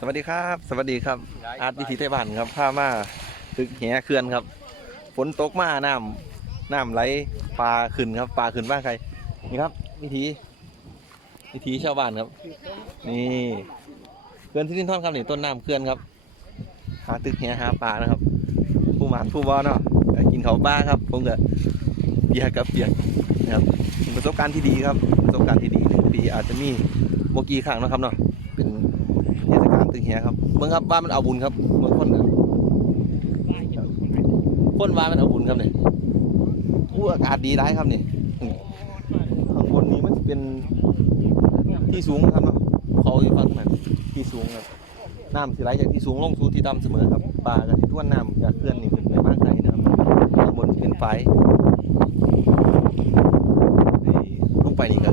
สวัสดีครับ สวัสดีครับ อาร์ตวิถีไต้บ้านครับพามาตึกแหเขื่อนครับ ฝนตกมาน้ำน้ำไหลปลาขึ้นครับปลาขึ้นบ้านใครนี่ครับ วิถีวิถีชาวบ้านครับ นี่เขื่อนที่นินทอนครับนี่ต้นน้ำเขื่อนครับ หาตึกแหหาปลานะครับ ผู้หมานผู้บอเนาะก็กินเขาวปลาครับผมก็เบียร์กับเปียกนะครับเป็นประสบการณ์ที่ดีครับ ประสบการณ์ที่ดีหนึ่งปีอาจจะมีโมกี่ครั้งเนาะครับเนาะเป็นเทศกาล ตึงเฮียครับเบิ่งครับว่ามันเอาบุญครับเบิ่งคนครับคนว่ามันเอาบุญครับเนี่ยอู้อากาศดีได้ครับเนี่ข้างบนนี้มันจะเป็นที่สูงครับเนาะเขาอยู่ฝั่งนั้นที่สูงครับน้ำสิไหลจากที่สูงลงสู่ที่ต่ำเสมอครับปลากับที่ท่วนน้ำจากเขื่อนนี่ขึ้นไปมากไกลนะครับข้างบนเป็นไฟนี่ลงไปนี่ก็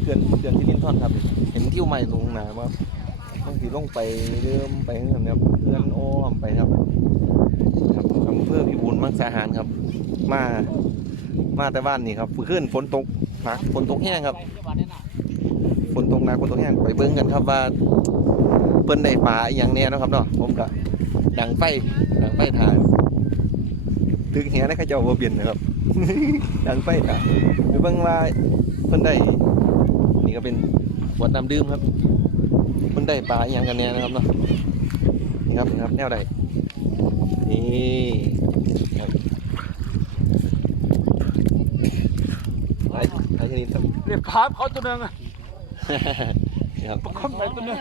เขื่อนเขื่อนที่ลินทอนครับ เห็นทิวใหม่ลงนาว่า ต้องสีลงไปเริ่มไปนะครับเพื่อนอ้อมไปครับครับอำเภอพิบูลมังสาหารครับ มามาแต่บ้านนี่ครับขึ้นฝนตกหนักฝนตกแห้งครับฝนตกหนักฝนตกแห้งไปเบิ้งกันครับว่าเปิ้นได้ปลาอย่างแน่นะครับเนาะผมก็ดังไฟดังไฟถ่ายตึกเหียนะเขาเจ้าบ่เปลี่ยนนะครับดังไฟถ่ายไปเบิ้งว่าเพิ่นได้นี่ก็เป็นขวดน้ำดื่มครับ ได้ปลาอหย่างกันแน่นะครับเนาะนี่ครับนี่ครับแนวใดนี่ครับไอ้ไอ้ชนิดครับเรียกพาเขาตัวหนึงอะนี่ครับ ประคบไปตัวหนึง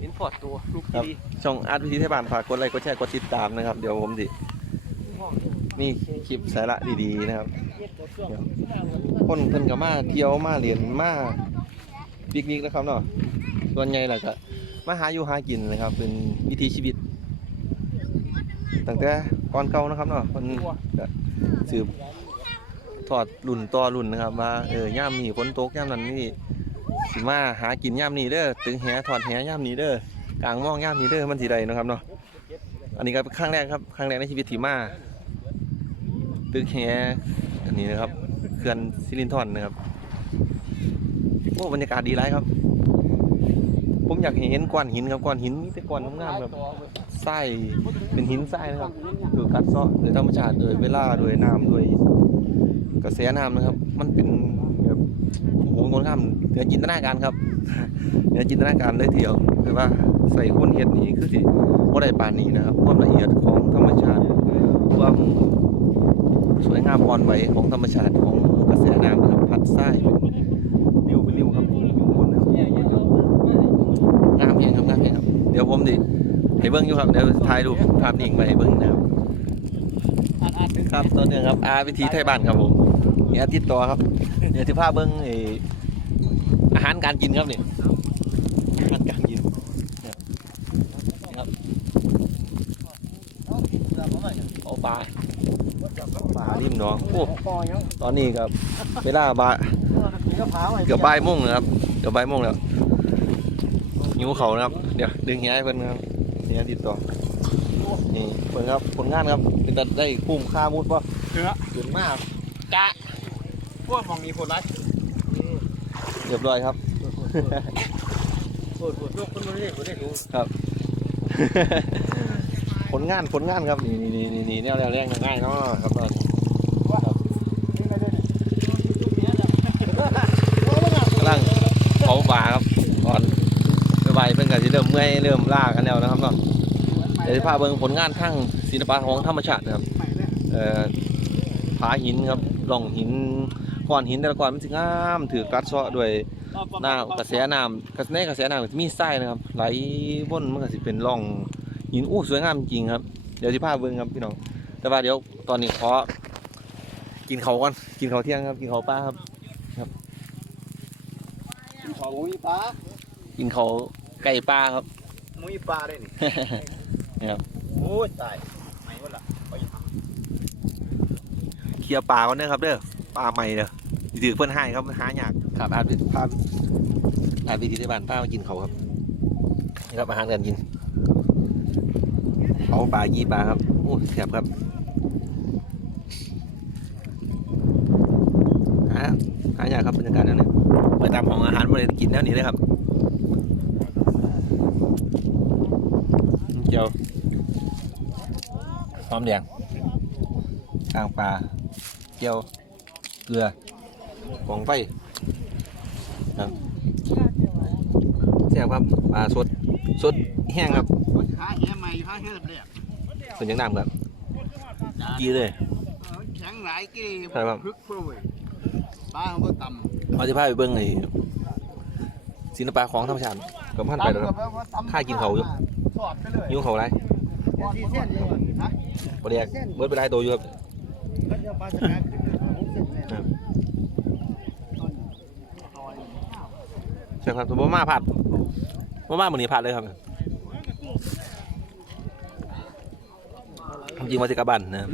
อินพอร์ตตัวลูกครับ ดีช่องอาร์ตวิธีไทยบ้านฝากกดไลค์กดแชร์กดติดตามนะครับ เดี๋ยวผมดิมีคลิปสาระดีๆนะครับ คนเพิ่นก็มาเที่ยวมาเรียนมา ปิกนิกนะครับเนาะส่วนใหญ่แหละก็มาหาอยู่หากินนะครับ เป็นวิถีชีวิตตั้งแต่ก่อนเก่านะครับเนาะเพิ่นก็สืบทอดรุ่นต่อรุ่นนะครับว่าเออย่ามนี้ฝนตกย่ามนั้นนี่สิมาหากินย่ามนี้เด้อตึงแหถอดแหย่ามนี้เด้อกลางม่องย่ามนี้เด้อมันสิได้นะครับเนาะอันนี้ก็ครั้งแรกครับครั้งแรกในชีวิตที่มาตึกแหอันนี้นะครับเขื่อนซิลินทอนนะครับ อ้บรรยากาศดีไรครับ ผมอยากเห็นก้อนหินครับก้อนหินมีแต่ก้อนงามๆครับทรายเป็นหินทรายนะครับโดยกัดเซาะโดยธรรมชาติโดยเวลาโดยน้ำโดยกระแสน้ำนะครับ มันเป็นแบบโอ้โหงดงามเหนือจินตนาการครับเหนือจินตนาการเลยทีเดียวคือว่าใส่คนเห็ดนี้คือสิบ่ได้ปานนี้นะครับ ความละเอียดของธรรมชาติความสวยงามอ่อนไหวของธรรมชาติของกระแสน้ำนะครับพัดทรายเป็นริ้วเป็นริ้วครับอยู่บนนะครับงามเพียงครับงามเพียงครับ เดี๋ยวผมดิให้เบิ้งอยู่ครับเดี๋ยวถ่ายรูปภาพนิ่งไว้ให้เบิ้งนะครับอ่านอ่านถึงครับตัวหนึงครับอาวิธีไทยบ้านครับผมเนี่ยติดต่อครับเดี๋ยวที่พาเบิ้งไอ้อาหารการกินครับนี่อาหารการกินเนี่ยนี่ครับเอาปลาปลาริมหนองโอ้ปอยังตอนนี้ครับเวลาบ่ายก็พาไว้เกือบบ่ายโมงนะครับเกือบบ่ายโมงแล้วหิวเขาวนะครับเดี๋ยวดึงเฮียให้เพิ่นนะครับเฮียติดต่อนี่เพิ่นครับผลงานครับเป็นตัดได้คุ้มค่ามุดป่ะเนื้อเกินมากกะพวกมองมีผลไรเรียบร้อยครับปวดปวดลูกคนนี้คนนี้ดูผลงานผลงานครับนี่นี่นี่นี่แนวแนวแรงง่ายเนาะครับตอนกำลังเผาป่าครับก่อนไปๆ เพิ่นก็สิเริ่มเมื่อยเริ่มล่ากันแล้วนะครับเนาะเดี๋ยวจะพาเบิ่งผลงานทั้งศิลปะของธรรมชาตินะครับเอ่อผาหินครับร่องหินก้อนหินแต่ละก้อนมันสิงามถือกัดเซาะด้วยน้ำกระแสน้ำกระแสกระแสน้ำมันจะมีทรายนะครับ ไหลวนมันก็สิเป็นร่องหินอู้สวยงามจริงครับ เดี๋ยวสิพาเบิ่งครับพี่น้อง แต่ว่าเดี๋ยวตอนนี้ขอกินเขาวก่อนกินเขาวเที่ยงครับ กินเขาวปลาครับของมุ้ยปลากินเขาว ไก่ปลาครับ มุ้ยปลาได้นี่นี่ครับ โอ้ยตายไม่หมดละเคลียร์ปลาก่อนเด้อครับเด้อปลาใหม่เด้อสิถือเพิ่นให้ครับหายากครับอาจไปพาอาจไปที่ที่บ้านป้ามากินเขาวครับนี่ครับอาหารการกินเขาปลายี่ปลาครับโอ้แซ่บครับหาหายากครับบรรยากาศนั้นเนี่ยไปตามของอาหารมาเลยกินแนวนี้เลยครับเจี ยวหอมแดงกลางปลาเจียวเกลือกองไฟครับแซ่บครับปลาสดสดแห้งครับหาแห่ใหม่หาแห่แบบเนี้ยเป็นยังน้ำครับกีเลยแข็งหลายกี่ใช่ครับพึกเพื่อเว้ยบ้าเขาก็ต่ำเราจะพาไปเบิ้งไอ้ศิลปะของธรรมชาติกับพันไปแล้วครับค่ากินเขาอยู่สอดไปเล ยยุ่งเขาไรสี่เส้นเลยว่ะฮะประเดี๋ยวเบิดไปได้ตัวอยู่ครับก็จะปลาสกายขึ้นเลยหกเส้นเลยครับใช่ครับตัวมาผัดบ่มาเหมือนนี้ผัดเลยครับจริงมาสิกลับบ้านนะครับ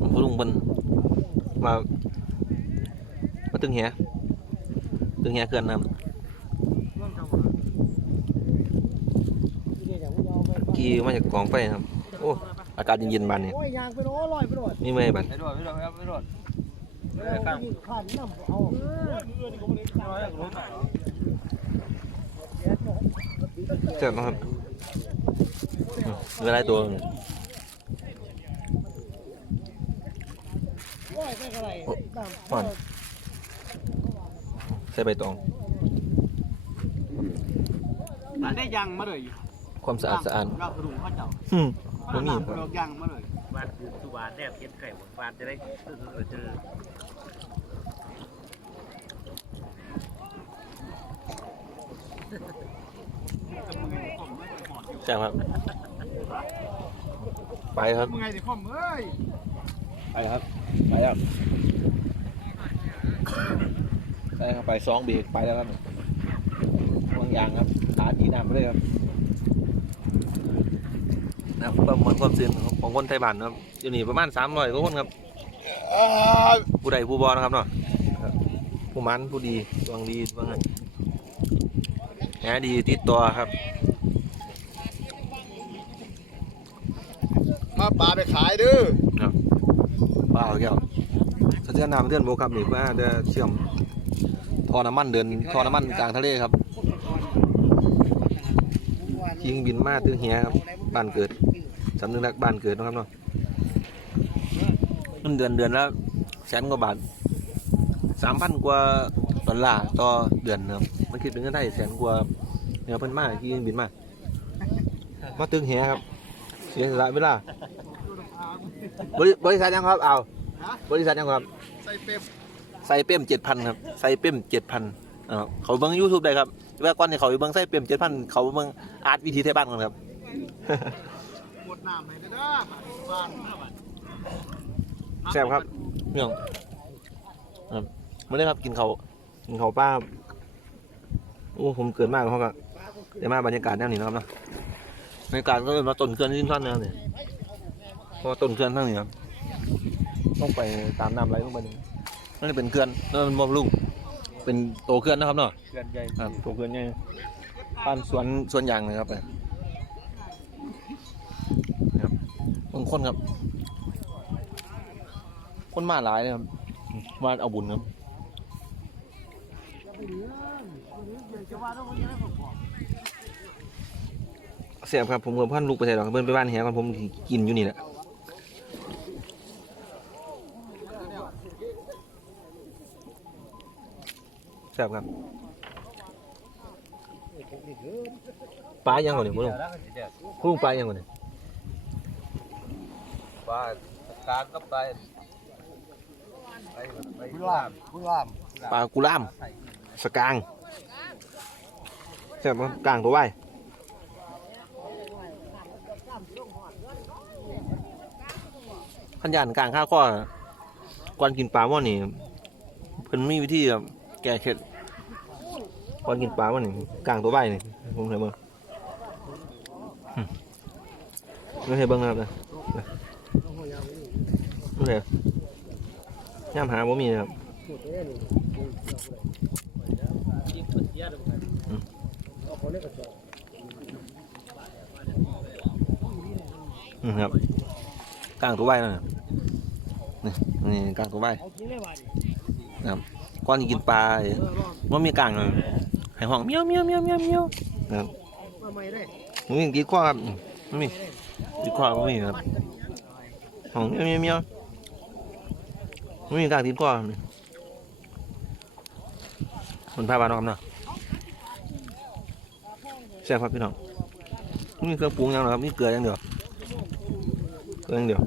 ผมพลุงเพิ่นมามาตึงแหตึงแหเขื่อนนะ ครับกี่มาจากกองไฟครับโอ้อากาศเย็นๆบานนี่โอ้ยยางไปโอ้ลอยไปโดดนี่เมื่อยบานไปโดดไปโดดไปโดดข้างข้างน้ำเอาเจ็บนะครับอืมเวลาตัวนี่ลอยไปอะไรหวานใส่ใบตองอันได้ยังมาเลย ความสะอาดสะอาดเรากระดุมข้าเจ้าอืมบ่มีเราเรายังมาเลยวาดคือสุวาแนบเก็ดไก่หมดวาดจะได้เจอใช่ครับ ไปครับ มึงไงดิพ่อมเอ้ยไปครับ ไปแล้วไปครับไปสองเบรกไปแล้วครับวางยางครับหาทีน้ำไปเลยครับ นะครับประมวลความซึ้งของคนไทยบ้านนะครับอยู่นี่ประมาณสามร้อยกว่าคนครับผู้ใดผู้บอนะครับเนาะครับผู้มันผู้ดีดวงดีว่างั้นแหนดีติดตัวครับมาปลาไปขายเด้อเปล่าแก้วสะเทือนน้ำสะเทือนโบกครับนี่เพื่อจะเชื่อมท่อน้ำมันเดินท่อน้ำมันกลางทะเลครับยิงบินมาตื้อเฮียครับบ้านเกิด สำนึกรักบ้านเกิดนะครับเนาะเงินเดือนเดือนละแสนกว่าบาทสามพันกว่าดอลลาร์ต่อเดือนนะครับมันคิดเป็นเงินไทยแสนกว่าเนี่ยเพิ่นมาที่ยิงบินมามาตึงเฮียครับ เสียสละเวลาบริบริษัทยังครับเอาบริษัทยังครับใส่เป๊ปไซเป้มเจ็ดพันครับไซเป้มเจ็ดพันเขาเบิ้งยูทูบได้ครับว่าก่อนที่เขาไปเบิ้งไซเป้มเจ็ดพันเขาเบิ้งอาร์ตวิธีไทยบ้านก่อนครับหมด น้ำให้เด้อบ้านแซ่บครับเรื่องครับไม่ได้ครับกินเขาวกินเขาวป้าครับโอ้ผมเกิดมากเพราะก็ได้มาบรรยากาศแนวนี้นะครับเนาะบรรยากาศก็เลยมาต้นเกลือนที่ท่านนะครับเนี่ยเพราะว่าต้นเกลือนทั้งนี้ครับต้องไปตามน้ำไหลลงไปนี่นั่นจะเป็นเกลือนนั่นเป็นบอมลุงเป็นโตเกลือนนะครับเนาะเกินใหญ่ครับตัวเกินไงบ้านสวนสวนยางนะครับไปครับบา งคนครับ คนมาหลายเลยครับมาเอาบุญครับเสียบครับผมกับพันลูกไปใส่ดอกเบิ้นไปบ้านแหกันผมกินอยู่นี่แหละเสียบครับปลายังก่อนเนี่ยคุณลุงคุณลุงปลายังก่อนเนี่ย ปลาการก็ไปไปไปคุณลามคุณลามปลากุล่าม สกางใช่ไหมกลางตัวไว้ขันยานกลางข้าวข้อก่อนกินปลาว่านี่เพิ่นมีวิธีแบบแก้เคล็ดก่อนกินปลาว่านี่กลางตัวไว้นี่ผมเคยเบิ่งอืมไม่เคยเบิ่งนะครับ นะไม่เคย่ามหาบ่มีครับอืมครับกลางตัวใบนั่นน่ะนี่นี่กลางตัวใบนะครับก่อนกินปลาเออรอบมันมีกลางเลยให้ห้องเมียวเมียวเมียวเมียวเมียวนะครับมันมีกินข้อครับมันมีกินข้อมันมีครับห้องเมียวเมียวเมียว ไมันมีกลางกินข้อครับมันพาบานเราครับเนาะแซ่บครับพี่น้องมันมีเครื่องปรุงย่างหรอครับมีเกลืออย่างเดียวเกลืออย่างเดียว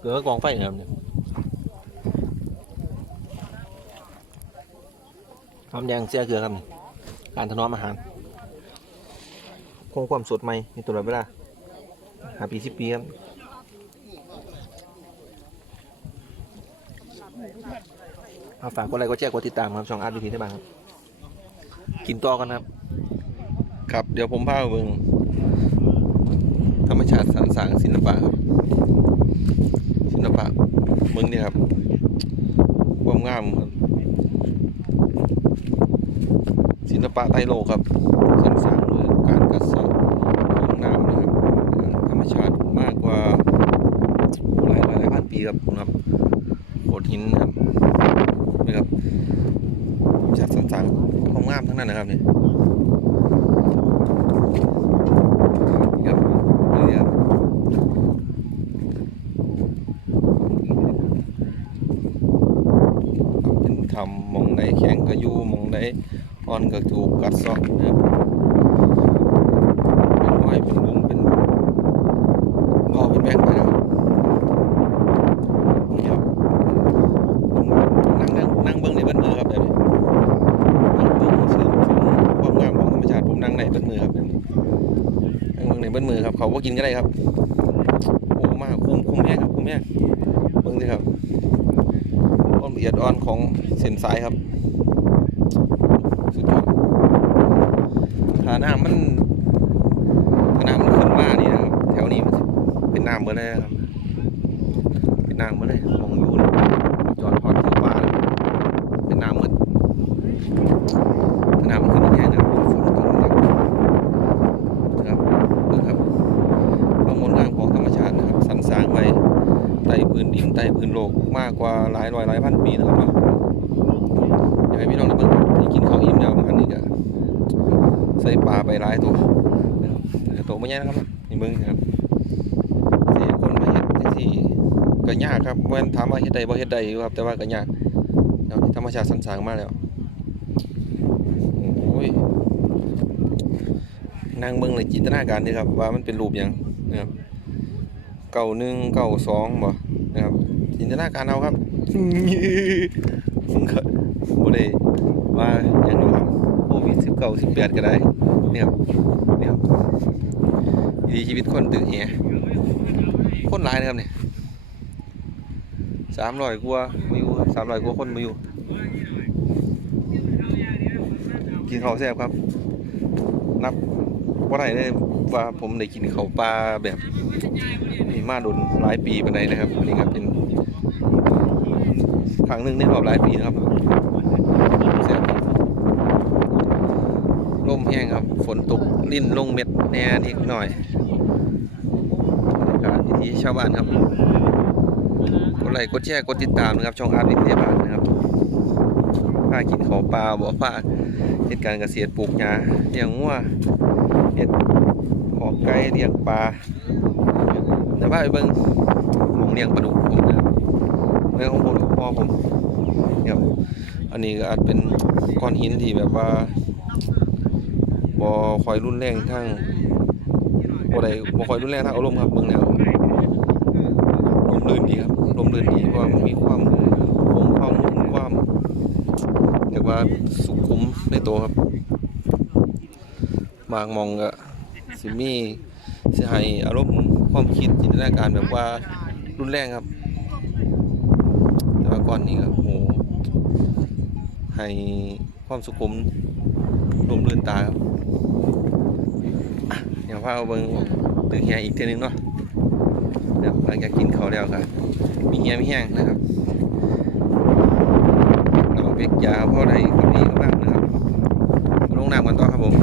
เกลือกองไฟนะครับเนี่ยหอมแดงเสียเกลือครับการถนอมอาหารคงความสดใหม่ในตลอดเวลาหาปีสิบปีครับ เอาฝากกดไลค์กดแชร์กดติดตามครับช่องอาร์ตวิธีได้บ้างครับกินต่อกันครับ ครับเดี๋ยวผมพาไปเบิ่งธรรมชาติสรรสางศิลปะครับศิลปะเมืองนี่ครับความงามครับศิลปะไทยโลกครับสรรสางด้วยการกัดเซาะของน้ำนะครับธรรมชาติมากกว่าหลายหลายหลายพันปีครับนะครับ หินนะครับนี่ครับธรรมชาติสรรสร้างความงามทั้งนั้นนะครับนี่ยครับนี่ครับเป็นคำมองใดแข็งก็ยู่มองใดอ่อนก็ถูกกัดซาะนะครับ เป็นห้อยเป็นวงเป็นงอเป็นแบงไปนะครับนี่ครับนั่งนั่งนั่งเบิ้งในเบิ้งมือครับแบบนี้นั่งเบิ้งเสริมชมความงามของธรรมชาติผมนั่งในเบิ้งมือครับแบบนี้นั่งเบิ้งในเบิ้งมือครับ เขาก็กินก็ได้ครับโอ้มากคุ้มคุ้มแห้งครับคุ้มแห้งเบิ้งสิครับความละเอียดอ่อนของเส้นสายครับสุดยอดฐาน้ำมันฐาน้ำมันขึ้นมานี่นะครับแถวนี้เป็นน้ำหมดเลยครับเป็นน้ำหมดเลยมองอยู่เลยจอดพอดถือปลาเลยเป็นน้ำหมดถ้าน้ำมันขึ้นแห้งนะครับฝนตกหนักนะครับดูครับความงดงามของธรรมชาตินะครับสรรสร้างไว้ใต้พื้นดินใต้พื้นโลกมากกว่าหลายร้อยหลายพันปีนะครับเนาะอยากให้พี่น้องได้เบิ่งครับที่กินข้าวอิ่มแล้วบางอันนี้ก็ใส่ปลาไปหลายตัวแต่โตไม่ใหญ่นะครับนี่เบิ่งนะครับสี่คนมาเฮ็ดจังซี่ก็ยากครับแม่นถามว่าเฮ็ดได้บ่เฮ็ดได้อยู่ครับ แต่ว่าก็ยากเดี๋ยวนี้ธรรมชาติสรรสร้างมาแล้วโอ้ยนั่งเบิ่งเลยจินตนาการเด้ครับว่ามันเป็นรูปหยังนะครับเก่าหนึ่งเก่าสองบ่นะครับจินตนาการเอาครับ ผมก็บ่ได้ว่าหยังหรอกครับโควิด19 18ก็ได้เนี่ยครับนี่ครับดีชีวิตคนตึกเหียคนหลายนะครับเนี่ยสามร้อยกว่ามาอยู่สามร้อยกว่าคนมาอยู่กินข้าวแซ่บครับ นับว่าไรได้ว่าผมได้กินข้าวปลาแบบนี่มาโดนหลายปีไปานนะครับนนี้ครับเป็น รั้งหนึ่งในรอบหลายปีนะครับแซ่บลมแห้งครับ ฝนตกลิ้นลงเม็ดแน่นิดหน่อยบรรยากาศวิถีชาวบ้านครับกดไลค์กดแชร์กดติดตามนะครับ ช่องอาร์ตวิทยบาลนะครับพากินขอปลาบ่พาเหตุการเกษตรปลูกหญ้าเลี้ยงงัวเฮ็ดขอไก่เลี้ยงปลาเดี๋ยวพาไปเบิ่งมองเลี้ยงปลาดุกผมนะครับ เรื่ของผมพ่อผมเนี่ยครับอันนี้ก็อาจเป็นก้อนหินที่แบบว่าบ่คอยรุนแรงทางบ่ได้บ่คอยรุนแรงทางอารมณ์ครับเบิ่งแนวลมลื่นดีครับลมลื่นดีเพราะมันมีความคงความมุ่งความเรียกว่าสุขุมในตัวครับบางมองก็สิมีสิให้อารมณ์ความคิดจินตนาการแบบว่ารุนแรงครับ ก่อนนี้ก็โอ้โหให้ความสุขุมลมเลื่นตาครับเดี๋ยวพาเอาเบิ่งตึกเฮียอีกเทีนึงเนาะเดี๋ยวหลังจากกินข้าวแล้วก็มีเฮียมีแห้งนะครับเราเบกยาเพราะอะไรคนนี้กำลังนะครับลงน้ำกันต่อครับผม